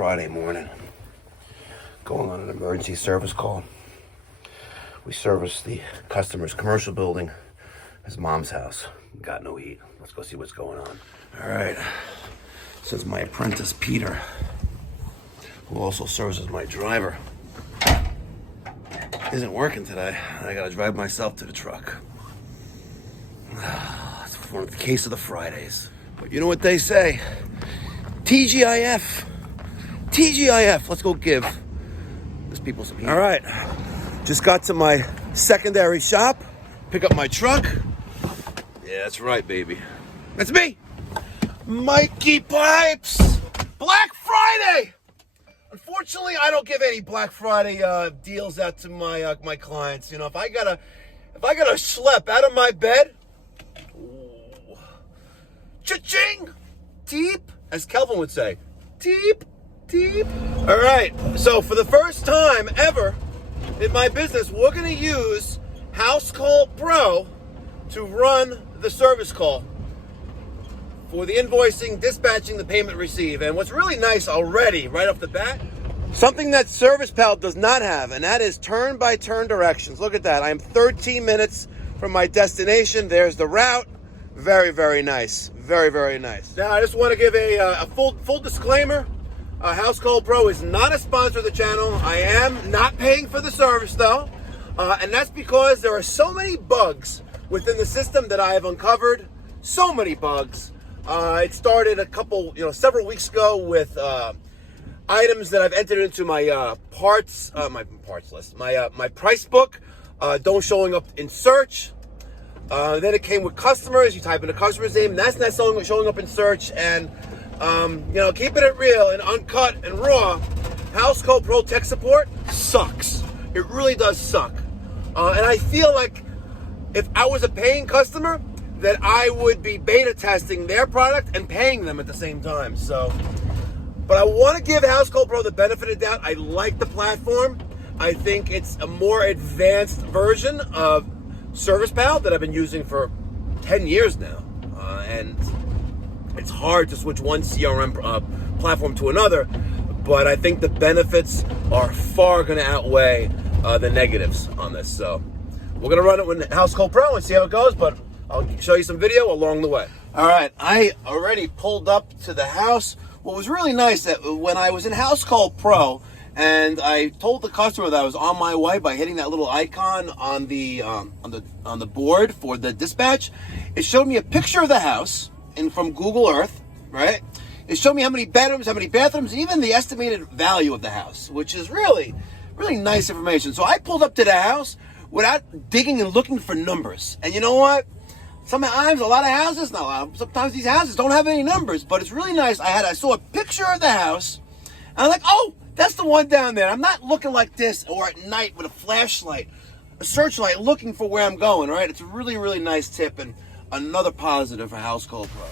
Friday morning. Going on an emergency service call. We service the customer's commercial building, his mom's house. Got no heat. Let's go see what's going on. All right. This is my apprentice, Peter, who also serves as my driver. Isn't working today. I gotta drive myself to the truck. It's one of the case of the Fridays. But you know what they say? TGIF. TGIF. Let's go give these people some heat. All right. Just got to my secondary shop. Pick up my truck. Yeah, that's right, baby. That's me. Mikey Pipes. Black Friday. Unfortunately, I don't give any Black Friday deals out to my my clients. You know, if I gotta schlep out of my bed, cha-ching, teep, as Kelvin would say, teep, teep. All right. So for the first time ever in my business, we're gonna use HouseCall Pro to run the service call for the invoicing, dispatching, the payment receive. And what's really nice already, right off the bat, something that ServicePal does not have, and that is turn-by-turn directions. Look at that. I'm 13 minutes from my destination. There's the route. Very, very nice. Very, very nice. Now, I just want to give a full disclaimer. HouseCall Pro is not a sponsor of the channel. I am not paying for the service, though. And that's because there are so many bugs within the system that I have uncovered. So many bugs. It started several weeks ago with items that I've entered into my parts list, my price book, don't showing up in search. Then it came with customers. You type in the customer's name, and that's not showing up in search. And keeping it real and uncut and raw, HouseCall Pro tech support sucks. It really does suck. And I feel like if I was a paying customer, that I would be beta testing their product and paying them at the same time. So, but I want to give HouseCall Pro the benefit of the doubt. I like the platform. I think it's a more advanced version of ServicePal that I've been using for 10 years now. And it's hard to switch one CRM platform to another, but I think the benefits are far going to outweigh the negatives on this. So we're going to run it with HouseCall Pro and see how it goes, but I'll show you some video along the way. All right, I already pulled up to the house. What was really nice that when I was in HouseCall Pro and I told the customer that I was on my way by hitting that little icon on the board for the dispatch, it showed me a picture of the house from Google Earth, right? It showed me how many bedrooms, how many bathrooms, and even the estimated value of the house, which is really, really nice information. So I pulled up to the house without digging and looking for numbers. And you know what? Sometimes a lot of houses, not a lot, sometimes these houses don't have any numbers, but it's really nice. I saw a picture of the house, and I'm like, oh, that's the one down there. I'm not looking like this or at night with a flashlight, a searchlight, looking for where I'm going, right? It's a really, really nice tip and another positive for HouseCall Pro.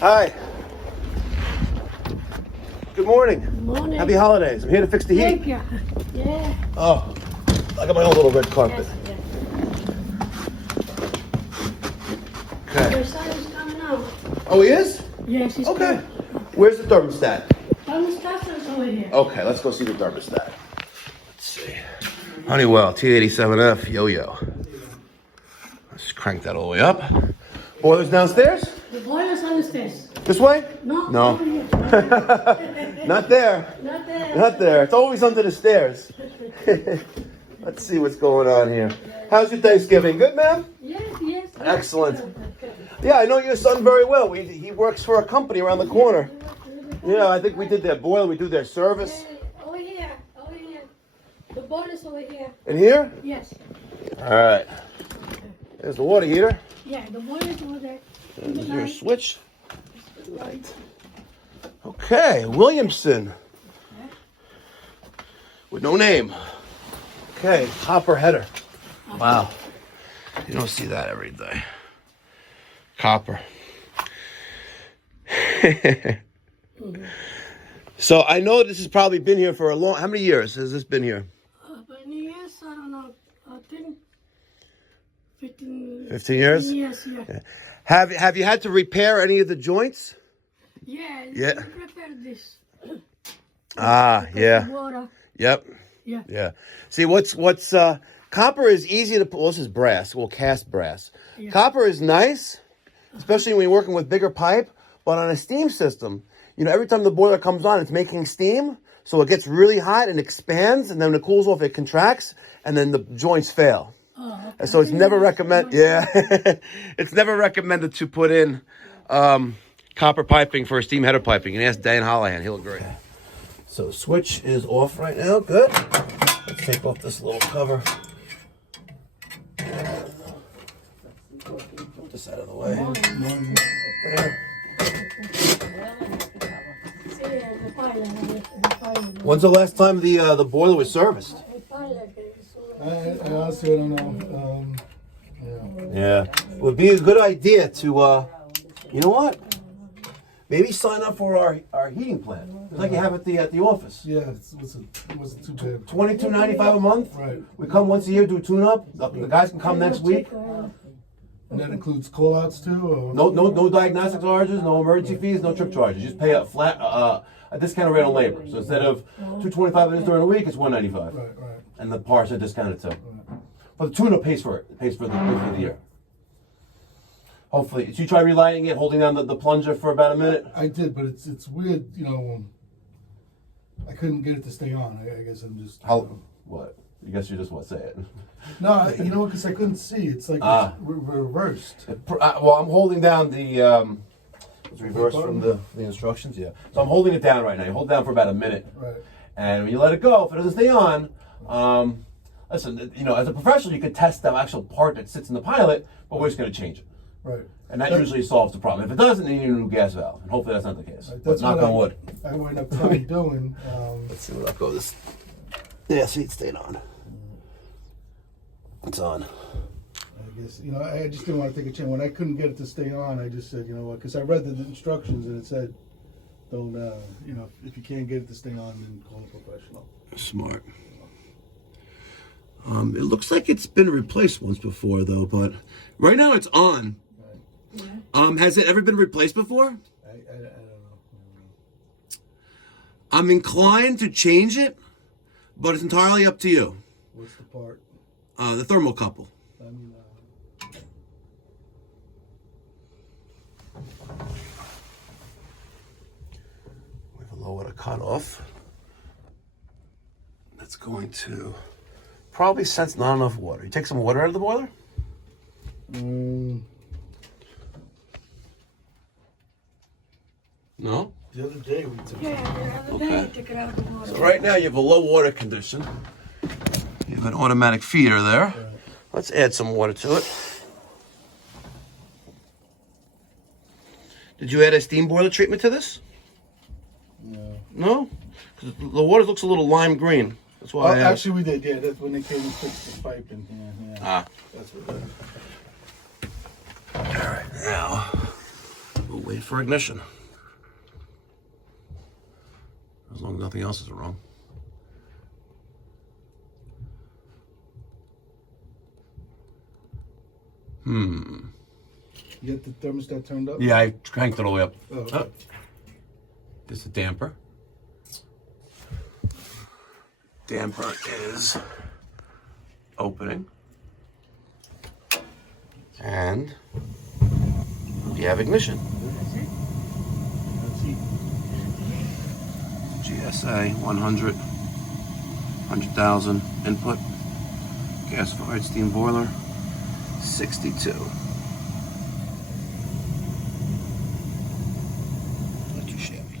Hi. Good morning. Good morning. Happy holidays. I'm here to fix the heat. Thank you. Yeah. Oh, I got my own little red carpet. Yes. Okay. Your son is coming out. Oh, he is? Yes, he's Okay. coming. Where's the thermostat? Thermostat is over here. Okay, let's go see the thermostat. Let's see. Honeywell T87F yo-yo. Let's crank that all the way up. Boiler's downstairs? The boiler's on the stairs. This way? No. No. Over here. Not there. Not there. Not there. It's always under the stairs. Let's see what's going on here. How's your Thanksgiving? Good, ma'am? Yes. Excellent. Yeah, I know your son very well. He works for a company around the corner. Yeah, I think we did their boiler. We do their service. Over here. The boiler's over here. In here? Yes. All right. There's the water heater. Yeah, the boiler's over there. There's your switch. Right. Okay, Williamson. With no name. Okay, hopper header. Wow. You don't see that every day. copper. So I know this has probably been here for a long. How many years has this been here? Many years, I don't know. I think 15. 15 years. 15 years, yeah. Have you had to repair any of the joints? Yeah. Yeah. Prepare this. Ah, yeah. Water. Yep. Yeah. Yeah. See, what's copper is easy to put. Well, this is brass. Well, cast brass. Yeah. Copper is nice, especially when you're working with bigger pipe. But on a steam system, you know, every time the boiler comes on, it's making steam, so it gets really hot and expands, and then when it cools off, it contracts, and then the joints fail. Oh, okay. And so it's never recommended. Yeah, it's never recommended to put in copper piping for steam header piping. And ask Dan Hollahan; he'll agree. So the switch is off right now. Good. Let's take off this little cover. Put this out of the way. There. When's the last time the boiler was serviced? I honestly don't know. Yeah, it would be a good idea to, you know what? Maybe sign up for our heating plan, just like you have at the office. Yeah, it wasn't too bad. $22.95 a month. Right. We come once a year, do tune-up. The guys can come next week. And that includes call-outs too? Or? No diagnostic charges, no emergency fees, no trip charges. You just pay a flat a discounted rate on labor. So instead of $225 it is during the week, it's $195. Right. And the parts are discounted too. But the tune-up pays for it. It pays for the year. Hopefully. So you try relighting it, holding down the plunger for about a minute? I did, but it's weird, you know, I couldn't get it to stay on. I guess I'm just... What? I guess you just want to say it. No, you know, because I couldn't see. It's like it's reversed. Well, I'm holding down the... it's reversed from the instructions, yeah. So I'm holding it down right now. You hold it down for about a minute. Right. And when you let it go, if it doesn't stay on, listen, you know, as a professional, you could test the actual part that sits in the pilot, but we're just going to change it. Right. And that usually solves the problem. If it doesn't, then you need a new gas valve. And hopefully that's not the case. Right. But knock on wood. I wound up trying doing. Let's see what I'll go this. Yeah, see, it stayed on. It's on. I guess, you know, I just didn't want to take a chance. When I couldn't get it to stay on, I just said, you know what, because I read the instructions and it said, don't, you know, if you can't get it to stay on, then call a professional. Smart. It looks like it's been replaced once before, though, but right now it's on. Yeah. Has it ever been replaced before? I don't know. I'm inclined to change it, but it's entirely up to you. What's the part? The thermocouple. I mean, We have a low water cutoff. That's going to probably sense not enough water. You take some water out of the boiler? No? the other day we took Yeah, the other day you took it out of the water. So right now you have a low water condition. You have an automatic feeder there. Right. Let's add some water to it. Did you add a steam boiler treatment to this? No. No? Because the water looks a little lime green. That's why I asked. Actually, we did. Yeah, that's when they came and fixed the pipe in here. Yeah. Ah. That's what that is. All right, now we'll wait for ignition. As long as nothing else is wrong. You got the thermostat turned up? Yeah, I cranked it all the way up. Oh, okay. This is a damper. Damper is opening. And you have ignition. Let's see. GSA 100,000 input. Gas-fired steam boiler, 62. Not too shabby.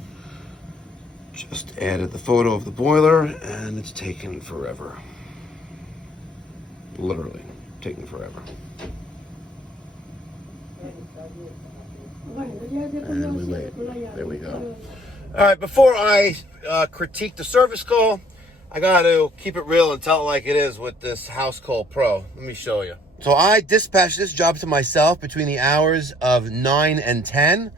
Just added the photo of the boiler, and it's taking forever. Literally, taking forever. And we wait. There we go. All right, before I critique the service call, I got to keep it real and tell it like it is with this HouseCall Pro. Let me show you. So I dispatched this job to myself between the hours of 9 and 10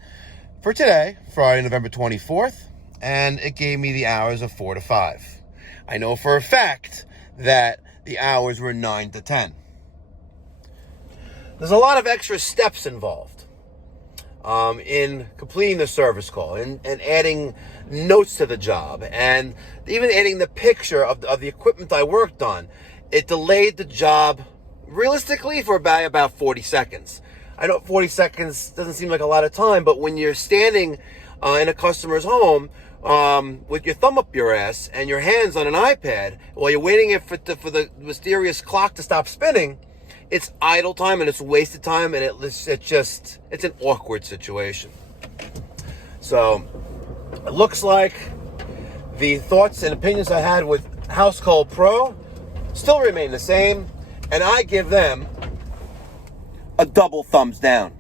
for today, Friday, November 24th, and it gave me the hours of 4 to 5. I know for a fact that the hours were 9 to 10. There's a lot of extra steps involved in completing the service call and adding notes to the job and even adding the picture of the equipment I worked on. It delayed the job realistically for about 40 seconds. I know 40 seconds doesn't seem like a lot of time, but when you're standing in a customer's home with your thumb up your ass and your hands on an iPad while you're waiting for the mysterious clock to stop spinning, it's idle time and it's wasted time, and it's an awkward situation. So it looks like the thoughts and opinions I had with HouseCall Pro still remain the same, and I give them a double thumbs down.